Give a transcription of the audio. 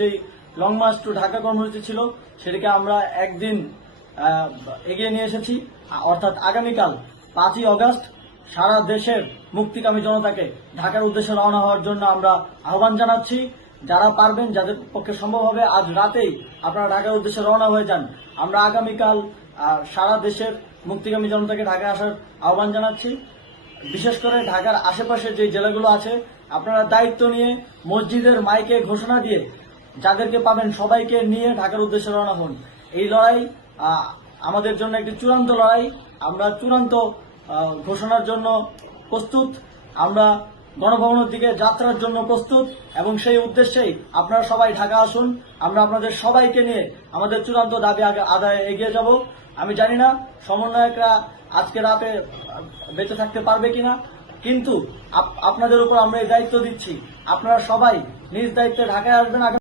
যে long March two Dhaka কর্মসূচি ছিল, সেটাকে আমরা একদিন এগিয়ে নিয়ে এসেছি। অর্থাৎ আগামীকাল পাঁচই অগস্ট সারা দেশের মুক্তিকামী জনতাকে ঢাকার উদ্দেশ্যে রওনা হওয়ার জন্য আমরা আহ্বান জানাচ্ছি। যারা পারবেন, যাদের পক্ষে সম্ভব হবে, আজ রাতেই আপনারা ঢাকার উদ্দেশ্যে রওনা হয়ে যান। আমরা আগামীকাল সারা দেশের মুক্তিকামী জনতাকে ঢাকায় আসার আহ্বান জানাচ্ছি। বিশেষ করে ঢাকার আশেপাশে যে জেলাগুলো আছে, আপনারা দায়িত্ব নিয়ে মসজিদের মাইকে ঘোষণা দিয়ে যাদেরকে পাবেন সবাইকে নিয়ে ঢাকার উদ্দেশ্যে রওনা হন। এই লড়াই আমাদের জন্য একটি চূড়ান্ত লড়াই। আমরা চূড়ান্ত ঘোষণার জন্য প্রস্তুত। আমরা গণভবনের দিকে যাত্রার জন্য প্রস্তুত এবং সেই উদ্দেশ্যেই আপনারা সবাই ঢাকা আসুন। আমরা আপনাদের সবাইকে নিয়ে আমাদের চূড়ান্ত দাবি আদায়ে এগিয়ে যাব। আমি জানি না সমন্বয়করা আজকে রাতে বেঁচে থাকতে পারবে কিনা, কিন্তু আপ- আপনাদের উপর আমরা এই দায়িত্ব দিচ্ছি। আপনারা সবাই নিজ দায়িত্বে ঢাকায় আসবেন।